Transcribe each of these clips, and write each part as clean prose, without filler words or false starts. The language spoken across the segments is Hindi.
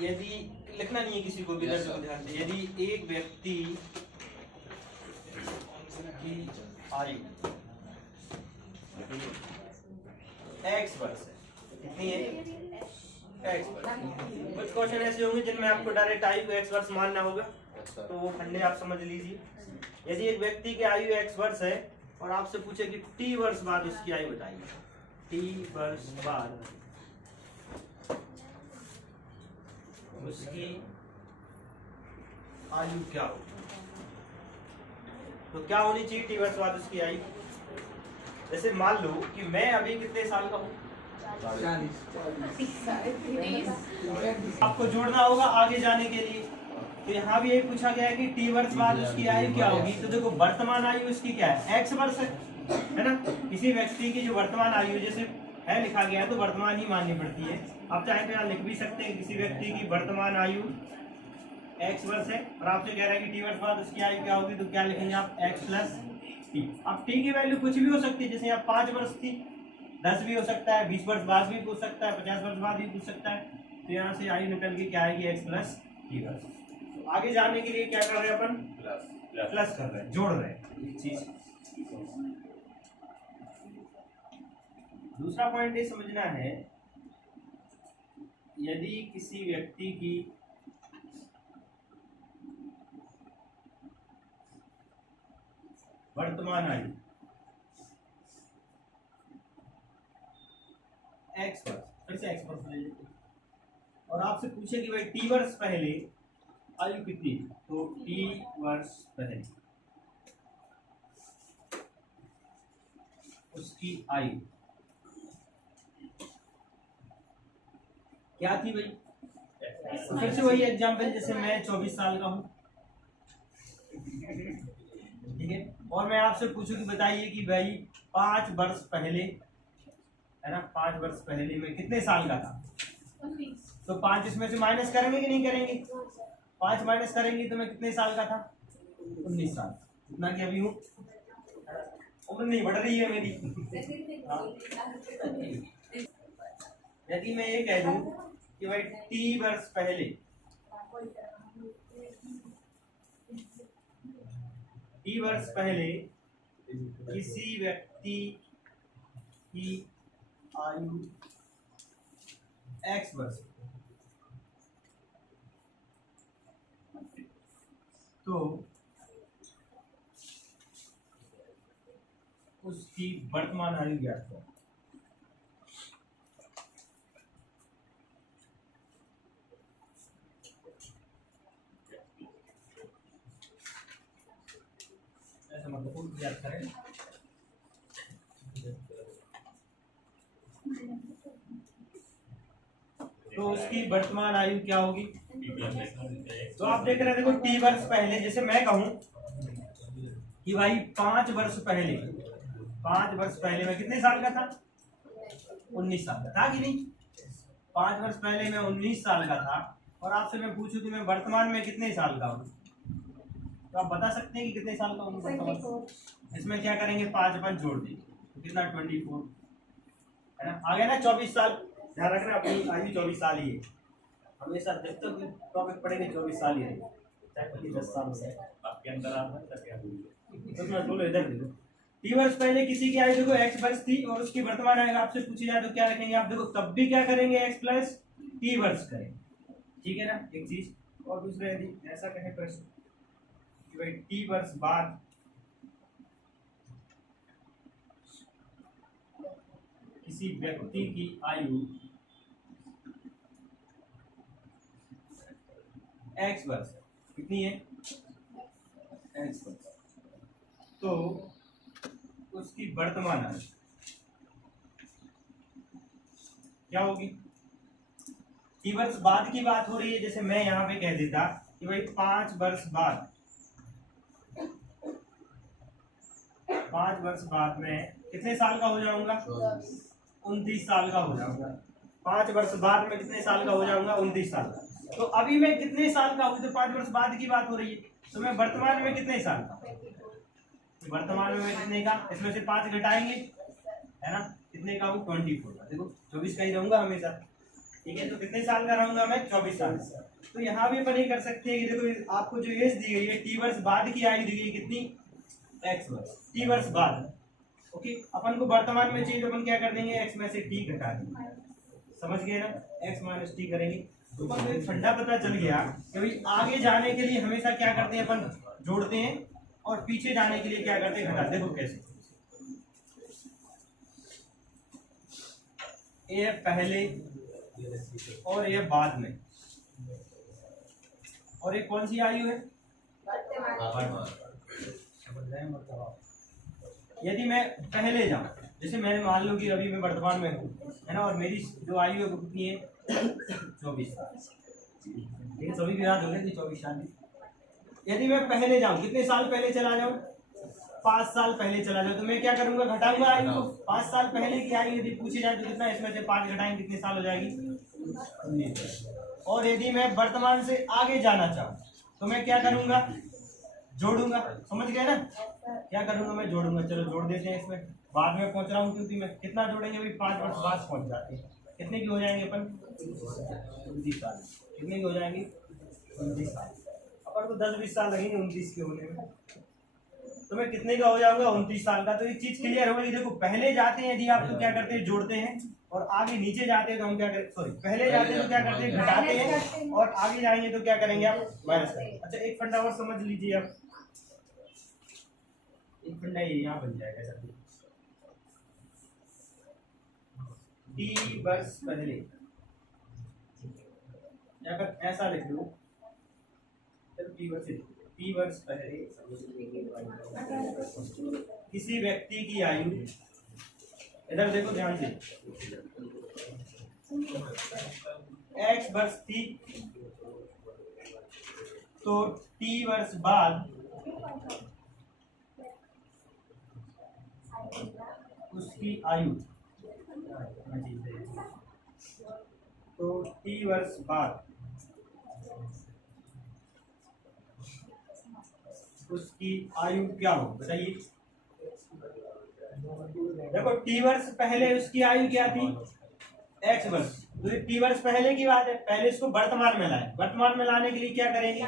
यदि लिखना नहीं है किसी को भी, दर्शक को ध्यान से, यदि एक व्यक्ति की आयु x वर्ष है, कितनी है x वर्ष। कुछ क्वेश्चन ऐसे होंगे जिनमें आपको डायरेक्ट आयु को x वर्ष मानना होगा, तो वो फंडे आप समझ लीजिए। यदि एक व्यक्ति की आयु x वर्ष है और आपसे पूछे कि t वर्ष बाद उसकी आयु बताइए, t वर्ष बाद उसकी आयु क्या हो, तो क्या होनी चाहिए t वर्ष बाद उसकी आयु। जैसे मान लो कि मैं अभी कितने साल का हूँ, 40। आपको जोड़ना होगा आगे जाने के लिए। तो यहाँ भी यही पूछा गया है कि t वर्ष बाद उसकी आयु क्या होगी। तो देखो वर्तमान आयु उसकी क्या है, x वर्ष है ना। किसी व्यक्ति की जो वर्तमान आयु जैसे है लिखा गया है तो वर्तमान ही माननी पड़ती है। आप चाहे तो यहाँ लिख भी सकते हैं किसी व्यक्ति की वर्तमान आयु x वर्ष है और आपसे कह रहा है कि t वर्ष बाद उसकी आयु क्या होगी, तो क्या लिखेंगे आप x प्लस t। अब t की वैल्यू कुछ भी हो सकती है, जैसे यहाँ 5 वर्ष थी, 10 भी हो सकता है, 20 वर्ष बाद भी पूछ सकता है, 50 वर्ष बाद भी पूछ सकता है। तो यहाँ से आयु निकल के क्या आएगी x प्लस t वर्ष। तो आगे जाने के लिए क्या कर रहे हैं अपन, प्लस कर रहे हैं, जोड़ रहे हैं एक चीज। दूसरा पॉइंट ये समझना है, यदि किसी व्यक्ति की वर्तमान आयु x वर्ष, फिर से x वर्ष ले लेते और आपसे पूछे कि भाई t वर्ष पहले आयु कितनी, तो t वर्ष पहले उसकी आयु क्या थी भाई। तो फिर से वही एग्जांपल, जैसे मैं 24 साल का हूँ, ठीक है, और मैं आपसे पूछूं कि बताइए कि भाई 5 वर्ष पहले, है ना, 5 वर्ष पहले मैं कितने साल का था। तो 5 इसमें से माइनस करेंगे कि नहीं करेंगे, 5 माइनस करेंगे तो मैं कितने साल का था, 19 साल। इतना कि अभी हूँ, उम्र नहीं बढ़ रही है मेरी। यदि मैं ये कह दूं कि भाई t वर्ष पहले, t वर्ष पहले किसी व्यक्ति की आयु x वर्ष, तो उसकी वर्तमान आयु ज्ञात करो। ऐसा मतलब याद करें। तो उसकी वर्तमान आयु क्या होगी, तो आप देख रहे हैं, देखो t वर्ष पहले, जैसे मैं कहूं कि भाई 5 वर्ष पहले, 5 वर्ष पहले मैं कितने साल का था, 19 साल का था कि नहीं। 5 वर्ष पहले मैं 19 साल का था और आपसे मैं पूछूं कि मैं वर्तमान में कितने साल का हूँ, तो आप बता सकते हैं कि कितने साल का हूँ। इसमें क्या करेंगे, 5 5 जोड़ देंगे तो कितना 24, है ना, आ गया ना 24 साल। ध्यान रखना अपनी आयु 24 साल ही है, हमेशा जब तक टॉपिक पढ़ेंगे 24 साल ही रहेगा, चाहे पहले 10 साल से आपके अंदर आता है क्या बोलो। इधर देखो, t वर्ष पहले किसी की आयु देखो x वर्ष थी और उसकी वर्तमान आयु आपसे पूछी जाए तो क्या रखेंगे आप, देखो तब भी क्या करेंगे x प्लस t वर्ष करेंगे, ठीक है ना, एक चीज। और दूसरा यदि ऐसा कहे प्रश्न कि भाई t वर्ष बाद किसी व्यक्ति की आयु x वर्ष कितनी है, x वर्ष, तो उसकी वर्तमान आयु क्या होगी। t वर्ष बाद की बात हो रही है, जैसे मैं यहाँ पे कह देता कि भाई 5 वर्ष बाद, 5 वर्ष बाद में कितने साल का हो जाऊंगा, 29 साल का हो जाऊंगा। 5 वर्ष बाद में कितने साल का हो जाऊंगा, 29 साल का। तो अभी मैं कितने साल का हूँ, तो 5 वर्ष बाद की बात हो रही है, तो मैं वर्तमान में कितने साल का, वर्तमान में मैं कितने का, इसमें से 5 घटाएंगे, है ना, कितने का हूँ 24 का। देखो 24 का ही रहूंगा हमेशा, ठीक है, तो कितने साल का रहूंगा मैं? 24 साल। तो यहाँ भी अपन ये कर सकते हैं कि देखो आपको जो एज दी गई है, टी वर्ष बाद की आयु दी गई कितनी? एक्स वर्ष, टी वर्ष बाद। ओके, अपन को वर्तमान में चाहिए तो अपन क्या कर देंगे? एक्स में से टी घटा देंगे, समझ गए ना? एक्स माइनस टी करेंगे तो अपन को एक फंडा पता चल गया कि भाई आगे जाने के लिए हमेशा क्या करते हैं अपन? जोड़ते हैं, और पीछे जाने के लिए क्या करते हैं? घटाते हैं। देखो कैसे, ये पहले और ये बाद में, और ये कौन सी आयु है? यदि मैं पहले जाऊं, जैसे मैंने मान लो कि अभी मैं वर्तमान में हूँ, है ना, और मेरी जो आयु है वो कितनी है? 24 साल। ठीक है, सभी की याद हो गई थी 24 साल की। यदि मैं पहले जाऊं, कितने साल पहले चला जाऊं? 5 साल पहले चला जाऊं, तो मैं क्या करूंगा? घटाऊंगा आयु को। 5 साल पहले की आयु यदि पूछी जाए तो कितना? इसमें से 5 घटाएंगे, कितने साल हो जाएगी? 19। और यदि मैं वर्तमान से आगे जाना चाहूँ तो मैं क्या करूंगा? जोड़ूंगा, समझ गए ना? क्या करूंगा? मैं जोड़ूंगा। चलो जोड़ देते हैं। इसमें बाद में पहुंच रहा हूँ क्योंकि मैं कितना जोड़ेंगे? अभी 5 वर्ष बाद पहुंच जाते हैं। कितने की हो जाएंगे अपन? 29 साल। कितने की हो जाएंगे? 29 साल। अपन को 10-20 साल लगेंगे 29 के होने में, तो मैं कितने का हो जाऊंगा? 29 साल का। तो एक चीज क्लियर हो गई। देखो पहले जाते हैं यदि आप तो क्या करते हैं? जोड़ते हैं, और आगे नीचे जाते हैं तो हम क्या करें? सॉरी, पहले जाते हैं तो क्या करते हैं? घटाते हैं, और आगे जाएंगे तो क्या करेंगे? आप माइनस करेंगे। अच्छा, एक फंडा और समझ लीजिए आप। एक फंडा ये यहाँ बन जाएगा ऐसा, टी वर्ष पहले, अगर ऐसा लिख लो, टी वर्ष पहले किसी व्यक्ति की आयु, इधर देखो ध्यान से, एक्स वर्ष थी, तो टी वर्ष बाद उसकी आयु, तो टी वर्ष बाद उसकी आयु क्या हो? बताइए। देखो टी वर्ष पहले उसकी आयु क्या थी? एक्स वर्ष। तो ये टी वर्ष पहले की बात है, पहले इसको वर्तमान में लाए। वर्तमान में लाने के लिए क्या करेंगे?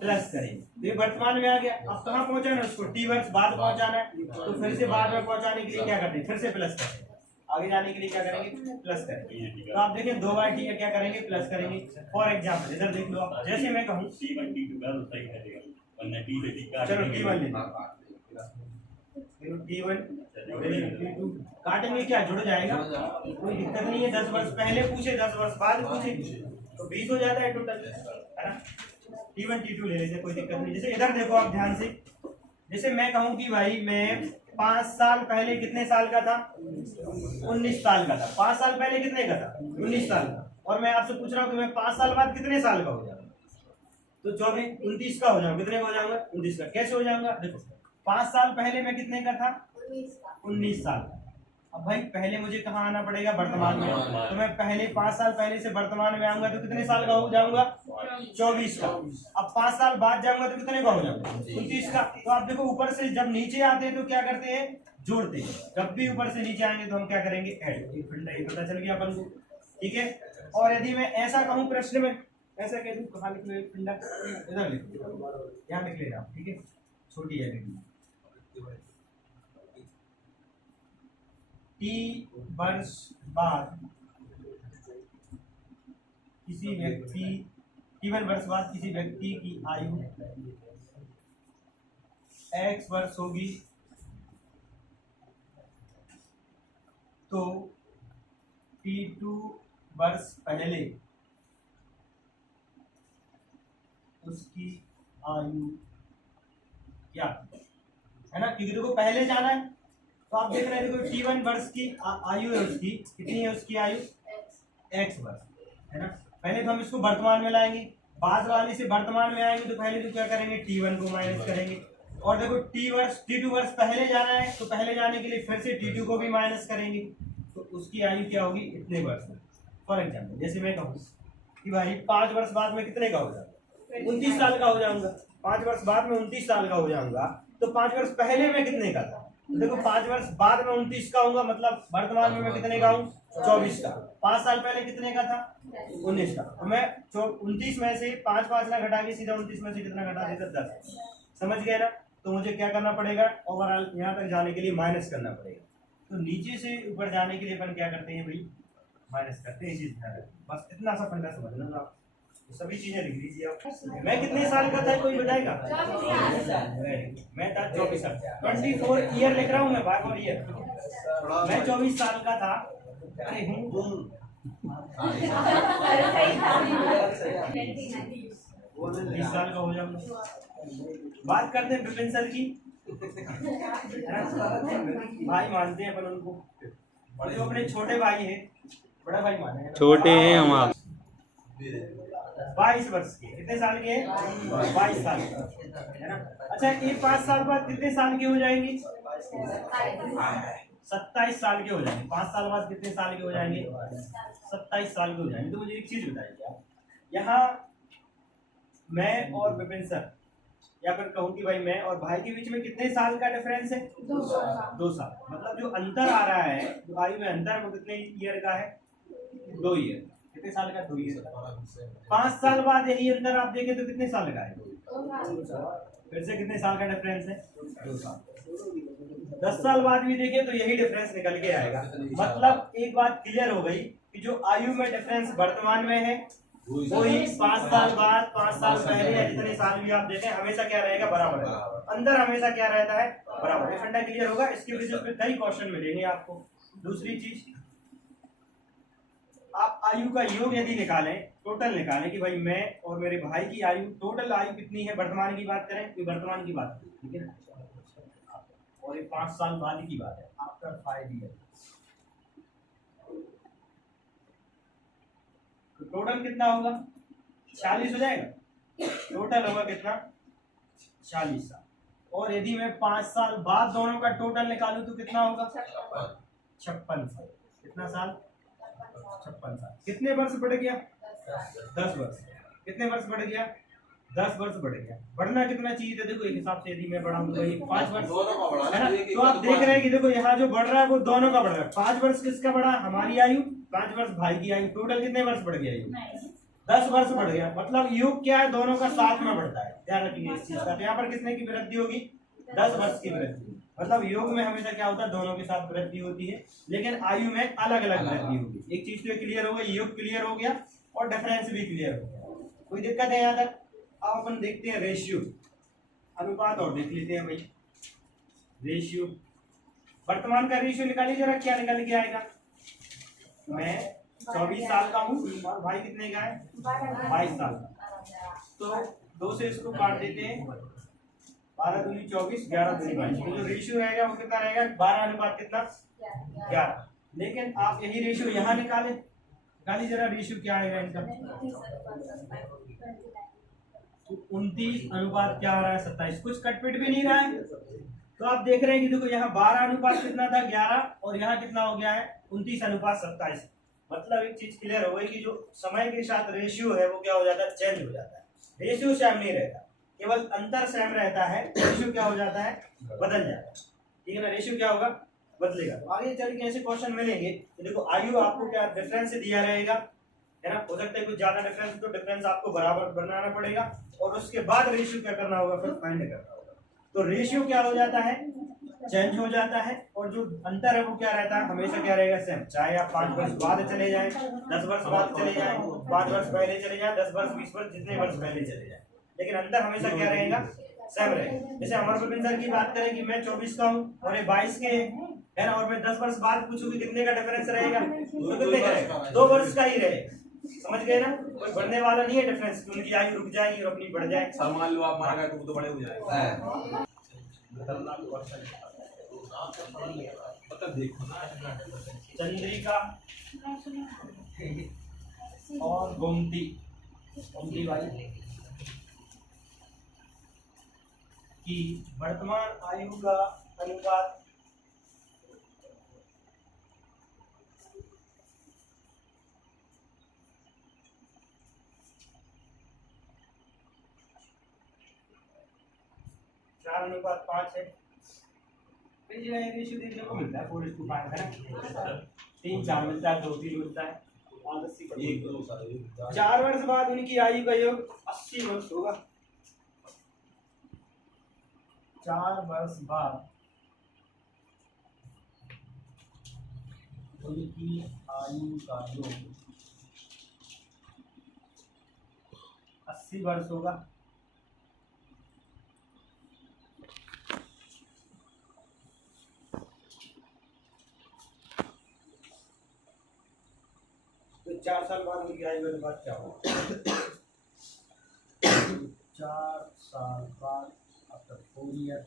प्लस करेंगे। तो ये वर्तमान में आ गया। अब कहाँ पहुंचाना है उसको? टी वर्ष बाद पहुंचाना है, तो फिर से बाद में पहुंचाने के लिए क्या करते हैं? फिर से प्लस करेंगे। आगे जाने के लिए क्या करेंगे? प्लस करेंगे। तो आप देखें 2 बार टी है, क्या करेंगे? प्लस करेंगे। फॉर एग्जाम्पल इधर देख लो आप, जैसे मैं कहूँ चलो T1 ले लो, T1 T2 काटेंगे, क्या जुड़ जाएगा? कोई दिक्कत नहीं है। 10 वर्ष पहले पूछे, 10 वर्ष बाद पूछे तो 20 हो जाता है टोटल, है ना? T1 T2 ले लेते, कोई दिक्कत नहीं। जैसे इधर देखो आप ध्यान से, जैसे मैं कहूँ कि भाई मैं 5 साल पहले कितने साल का था? 19 साल का था। 5 साल पहले कितने का था? 19 साल का। और मैं आपसे पूछ रहा हूँ कि मैं 5 साल बाद कितने साल का हो जाऊंगा? तो 29 का हो जाऊंगा। कितने का हो जाऊंगा? 29 का। कैसे हो जाऊंगा? देखो 5 साल पहले मैं कितने का था? 19 साल का। अब भाई पहले मुझे कहाँ आना पड़ेगा? वर्तमान में। तो मैं पहले 5 साल पहले से वर्तमान में आऊंगा तो कितने साल का हो जाऊंगा? 24 का। अब 5 साल बाद जाऊंगा तो कितने का हो जाऊंगा? 29 का। तो आप देखो ऊपर से जब नीचे आते हैं तो क्या करते हैं? जोड़ते हैं। जब भी ऊपर से नीचे आएंगे तो हम क्या करेंगे? ऐड। ये पता चल गया अपन को, ठीक है। और यदि मैं ऐसा कहूँ प्रश्न में, ऐसा कह दूं, कहाँ लिख लो? एक पिंडा इधर लिख लो, यहाँ लिख लेना, ठीक है। छोटी है लेकिन टी वर्ष बाद किसी व्यक्ति, T1 वर्ष बाद किसी व्यक्ति की आयु एक्स वर्ष होगी, तो T2 वर्ष पहले उसकी आयु क्या है ना? क्योंकि देखो पहले जाना है, तो आप देख रहे हैं देखो T1 वर्ष की आयु है उसकी, कितनी है उसकी आयु? एक्स वर्ष, है ना। पहले तो हम इसको वर्तमान में लाएंगे, बाद वाले से वर्तमान में आएंगे तो पहले तो क्या करेंगे? T1 को माइनस करेंगे। और देखो T2 वर्ष पहले जाना है, तो पहले जाने के लिए फिर से T2 को भी माइनस करेंगे, तो उसकी आयु क्या होगी? इतने वर्ष। फॉर एग्जाम्पल जैसे मैं कहूँ कि भाई 5 वर्ष बाद में कितने का हो जाएगा? 29 साल का हो जाऊंगा। 5 वर्ष बाद में 29 साल का हो जाऊंगा, तो 5 वर्ष पहले मैं कितने का था? तो देखो 5 वर्ष बाद में 29 का होगा, मतलब वर्तमान में मैं कितने का हूँ? 24 का। 5 साल पहले कितने का था? 19 का। तो मैं 29 में से 5 ना घटा के सीधा 29 में से कितना घटा देता? 10। समझ गए ना? तो मुझे क्या करना पड़ेगा? ओवरऑल यहाँ तक जाने के लिए माइनस करना पड़ेगा। तो नीचे से ऊपर जाने के लिए अपन क्या करते हैं भाई? माइनस करते हैं। चीज बस इतना सा फंडा समझना आप, सभी चीजें लिख लीजिए आप। मैं कितने साल का था कोई बताएगा? मैं था 24 साल। 24 ईयर लिख रहा हूँ मैं, बार ईयर। मैं 24 साल का था। अरे हूँ 20 साल का हो जाऊंगा। बात करते हैं विपिन सर की। भाई मानते हैं अपन उनको, बड़े अपने छोटे भाई हैं, बड़ा भाई माने छोटे हैं हम आप। 22 वर्ष के। कितने साल के हैं? 22 साल है ना। अच्छा, ये 5 साल बाद कितने साल के हो जाएंगे? 27 साल के हो जाएंगे। 5 साल बाद कितने साल के हो जाएंगे? 27 साल के हो जाएंगे। तो मुझे एक चीज बताइए आप, यहाँ मैं और विपिन सर, या फिर कहूँ कि भाई मैं और भाई के बीच में कितने साल का डिफरेंस है? 2 साल। मतलब जो अंतर आ रहा है, जो आयु में अंतर है, वो कितने ईयर का है? 2 ईयर। कितने साल का? 2 ईयर। 5 साल बाद यही अंतर आप देखें तो कितने साल का है? फिर से कितने साल का डिफरेंस है? 2 साल। 10 साल बाद भी देखें तो यही डिफरेंस निकल के आएगा। मतलब एक बात क्लियर हो गई कि जो आयु में डिफरेंस वर्तमान में है, वही 5 साल बाद, 5 साल पहले, या जितने साल भी आप देखें, हमेशा क्या रहेगा? बराबर है। अंदर हमेशा क्या रहता है? बराबर। ये फंडा क्लियर होगा। इसके बेसिस पे कई क्वेश्चन मिलेंगे आपको। दूसरी चीज, आप आयु का योग यदि निकालें, टोटल निकालें कि भाई मैं और मेरे भाई की आयु, टोटल आयु कितनी है, वर्तमान की बात करें, कि वर्तमान की बात करें, ठीक है ना, और ये 5 साल बाद की बात है, आफ्टर 5 ईयर। तो टोटल कितना होगा? 46 हो जाएगा। टोटल होगा कितना? 46 साल। और यदि मैं 5 साल बाद दोनों का टोटल निकालूं तो कितना होगा? 56 साल। कितना साल? 56 साल। कितने वर्ष बढ़ गया? 10 वर्ष। कितने वर्ष बढ़ गया? 10 वर्ष बढ़ गया। बढ़ना कितना चाहिए था? देखो एक हिसाब से यदि मैं बढ़ाऊं तो 5 वर्ष है ना। तो आप देख रहे हैं कि देखो यहाँ जो बढ़ रहा है वो दोनों का बढ़ रहा है। 5 वर्ष किसका बढ़ा? हमारी आयु। 5 वर्ष भाई की आयु। टोटल कितने वर्ष बढ़ गया? आयु 10 वर्ष बढ़ गया। मतलब योग क्या है? दोनों का साथ में बढ़ता है। ध्यान रखिए इस चीज का। तो यहाँ पर कितने की वृद्धि होगी? 10 वर्ष की वृद्धि। मतलब योग में हमेशा क्या होता है? दोनों के साथ वृद्धि होती है, लेकिन आयु में अलग अलग वृद्धि होगी। एक चीज तो क्लियर हो गई, योग क्लियर हो गया और डिफरेंस भी क्लियर हो गया। कोई दिक्कत है यहाँ तक? अब अपन देखते हैं रेशियो, अनुपात, और देख लेते हैं भाई रेशियो। वर्तमान का रेशियो निकालिए जरा, क्या निकल के आएगा? मैं 24 साल का हूँ और भाई कितने का है? 22 साल का। तो 2 से इसको काट देते हैं, 12 दूनी 24, 11 दूनी 22। तो जो रेशियो रहेगा वो कितना रहेगा? 12 अनुपात कितना? 11। लेकिन आप यही रेशियो यहाँ निकालें, निकालिए जरा रेशियो क्या आएगा इनका? 29 अनुपात क्या आ रहा है? 27। कुछ कटपिट भी नहीं रहा है। तो आप देख रहे हैं कि देखो यहाँ 12 अनुपात कितना था? 11, और यहाँ कितना हो गया है? 29 अनुपात 27। मतलब एक चीज क्लियर हो गई कि जो समय के साथ रेशियो है वो क्या हो जाता है? चेंज हो जाता है। रेशियो सेम नहीं रहता, केवल अंतर सेम रहता है। रेशियो क्या हो जाता है? बदल जाता है। ठीक है ना। रेशियो क्या होगा? बदलेगा। तो आगे चल के ऐसे क्वेश्चन मिलेंगे। तो देखो आयु आपको क्या डिफरेंस दिया रहेगा, है ना। हो सकता है कुछ ज्यादा डिफरेंस, तो डिफरेंस आपको बराबर बनाना पड़ेगा, और उसके बाद रेशियो क्या करना होगा? फिर फाइंड करना होगा। तो रेशियो क्या हो जाता है? चेंज हो जाता है, और जो अंतर है वो क्या रहता है? हमेशा क्या रहेगा? सेम। चाहे आप 5 वर्ष बाद चले जाएं, 10 वर्ष बाद चले जाएं, 5 वर्ष पहले चले जाएं, 10 वर्ष, 20 वर्ष, जितने वर्ष पहले चले जाएं, लेकिन अंतर हमेशा क्या रहेगा? सेम रहेगा। जैसे अमर गोविंद सर की बात करें कि मैं 24 का हूँ और ये 22 के है ना, और मैं 10 वर्ष बाद पूछूं कि कितने का डिफरेंस रहेगा? तो कितने का रहेगा? 2 वर्ष का ही रहेगा। समझ गए ना। कोई बढ़ने वाला नहीं है डिफरेंस, उनकी आयु रुक जाएगी और अपनी बढ़ जाए। मान लो आप मारेगा तो बड़े हो जाएगा। देखो ना, चंद्रिका और गोमती, गोमती भाई की वर्तमान आयु का अनुपात चार अनुपात 5 है। रेशियो देखने को मिलता है 4:5 है ना, 3-4 मिलता है, 2-3 मिलता है, 4 वर्ष बाद उनकी आयु का योग 80 वर्ष होगा। 4 वर्ष बाद उनकी आयु का योग 80 वर्ष होगा। तो 4 साल बाद उनकी आयु के बाद क्या होगा? 4 साल बाद after 4 year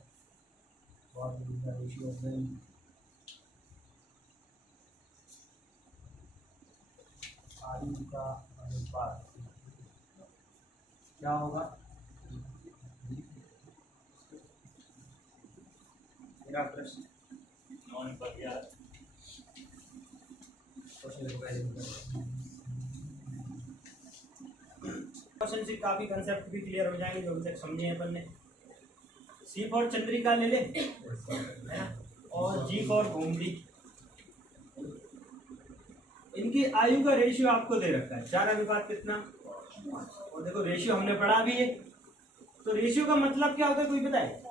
what will be the ratio of them? आयु का अनुपात क्या होगा? मेरा प्रश्न क्वेश्चन से काफी कंसेप्ट भी क्लियर हो जाएंगे जो अभी तक समझे हैं अपन ने। सी फॉर चंद्रिका ले ले, है ना, और जी फॉर गोमती। इनकी आयु का रेशियो आपको दे रखा है 4 अनुपात कितना, और देखो रेशियो हमने पढ़ा भी है। तो रेशियो का मतलब क्या होता है कोई बताए?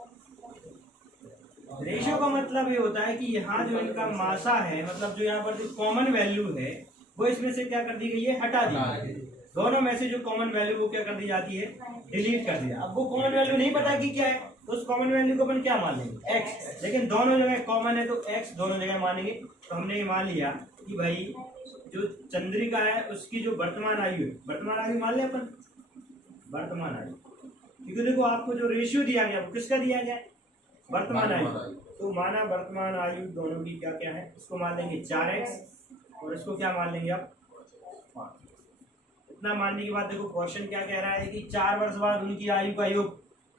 रेशियो का मतलब ये होता है कि यहाँ जो इनका मासा है, मतलब जो यहाँ पर जो कॉमन वैल्यू है वो इसमें से क्या कर दी गई है, हटा दी गई है। दोनों में से जो कॉमन वैल्यू वो क्या कर दी जाती है, डिलीट कर दिया। अब वो कॉमन वैल्यू नहीं पता कि क्या है, तो उस कॉमन वैल्यू को अपन क्या मान लेंगे, एक्स। लेकिन दोनों जगह कॉमन है तो एक्स दोनों जगह मानेंगे। तो हमने ये मान लिया कि भाई जो चंद्रिका है उसकी जो वर्तमान आयु है, वर्तमान आयु मान ले अपन, वर्तमान आयु, क्योंकि देखो आपको जो रेशियो दिया गया वो किसका दिया गया, वर्तमान आयु। तो माना वर्तमान आयु दोनों की क्या क्या है, इसको मान लेंगे 4x और इसको क्या मान लेंगे आप 5। इतना मानने के बाद देखो क्वेश्चन क्या कह रहा है कि 4 वर्ष बाद उनकी आयु का योग,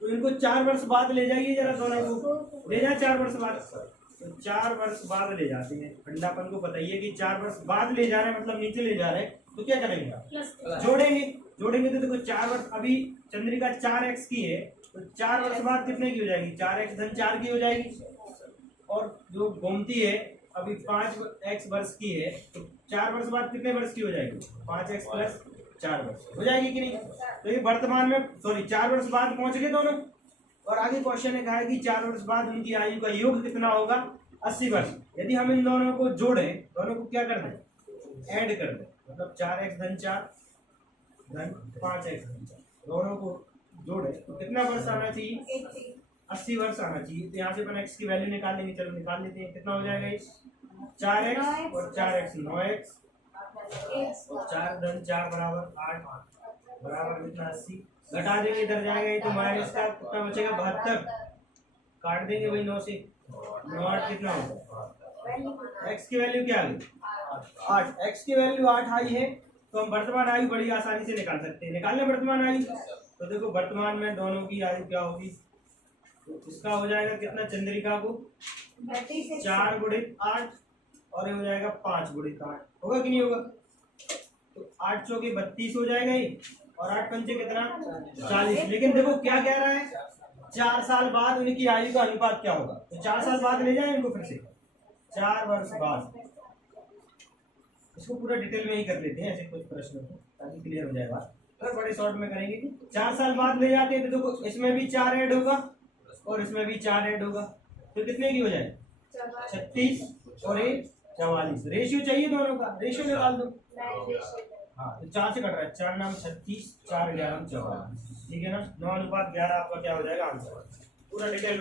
तो इनको 4 वर्ष बाद ले जाइए जरा, दोनों को ले जाए 4 वर्ष बाद। तो 4 वर्ष बाद ले जाते हैं, अंडापन को बताइए कि 4 वर्ष बाद ले जा रहे हैं मतलब नीचे ले जा रहे हैं, तो क्या करेंगे आप, जोड़ेंगे तो देखो 4 वर्ष, अभी चंद्रिका 4x की है तो 4 वर्ष बाद कितने की हो जाएगी, 4x धन 4 की हो जाएगी। और जो गोमती है अभी 5x वर्ष की है तो 4 वर्ष बाद कितने वर्ष की हो जाएगी, 5x प्लस 4 वर्ष हो जाएगी कि नहीं। तो ये वर्तमान में 4 वर्ष बाद पहुंच गए दोनों। और आगे क्वेश्चन ने कहा है कि 4 वर्ष बाद उनकी आयु का योग कितना होगा, 80 वर्ष। यदि हम इन दोनों को जोड़े, दोनों को क्या कर दें, ऐड कर दें, मतलब 4x धन 4 धन 5x धन 4, दोनों को जोड़े तो कितना वर्ष आना चाहिए, 80 वर्ष आना चाहिए। तो यहाँ से अपन x की वैल्यू निकाल लेंगे, चलो निकाल लेते हैं। कितना हो जाएगा ये, 4x और 4x 9x और 4 धन 4 बराबर 8 बराबर कितना 80। घटा देंगे इधर जाएगा ये तो माइनस का कितना बचेगा 72, काट देंगे वही 9 से, 9 8 कितना होगा, x की वैल्यू क्या आ गई 8, x की वैल्यू 8 आई है तो हम वर्तमान आयु बड़ी आसानी से निकाल सकते हैं। निकालने वर्तमान आयु, तो देखो वर्तमान में दोनों की आयु क्या होगी, तो इसका हो जाएगा कितना, चंद्रिका को 4 गुणित 8 और ये हो जाएगा 5 गुणित 8, होगा कि नहीं होगा। तो 8 चौके 32 हो जाएगा ये, और 8 पंचे कितना 40। लेकिन देखो क्या कह रहा है, 4 साल बाद उनकी आयु का अनुपात क्या होगा, तो 4 साल बाद ले जाए इनको फिर से 4 वर्ष बाद। इसको पूरा डिटेल में ही कर लेते हैं ऐसे कुछ प्रश्न को, ताकि क्लियर हो जाए बात। तो बड़े शॉर्ट में करेंगे कि 4 साल बाद ले जाते हैं तो देखो इसमें भी 4 ऐड होगा और इसमें भी 4 ऐड होगा, तो कितने की हो जाए 36 और 1 44। रेशियो चाहिए दोनों का, रेशियो निकाल दो। हाँ तो 4 से कट रहा है, 4 नाम 36, 4 11 44, ठीक है ना। 9 अनुपात 11 आपका क्या हो जाएगा आंसर, पूरा डिटेल में।